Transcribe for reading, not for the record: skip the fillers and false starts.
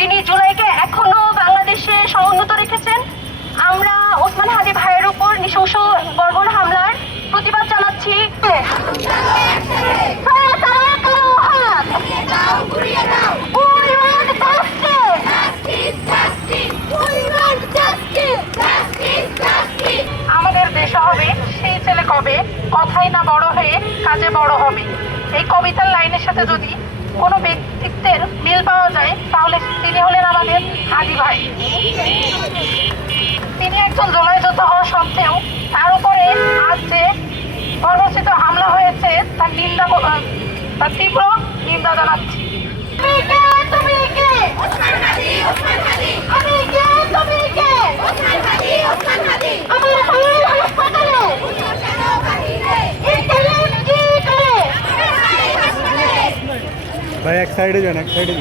যিনি জুলাইকে এখনো বাংলাদেশে সমুন্নত রেখেছেন। আমরা ওসমান হাদি ভাইয়ের উপর নৃশংস বর্বর হামলার প্রতিবাদ জানাচ্ছি। আমাদের দেশ হবে সেই ছেলে কবে, কথাই না বড় হয়ে কাজে বড় হবে। এই কবিতার লাইনের সাথে যদি কোনো ব্যক্তিত্বের মিল পাওয়া যায় তাহলে তিনি হলেন আমাদের হাদি ভাই। তিনি একজন জুলাই যোদ্ধা হওয়া সত্ত্বেও তার উপরে আজ যে বর্বরচিত হামলা হয়েছে তার তীব্র নিন্দা জানাচ্ছি। भाई एक साइड जाना चलो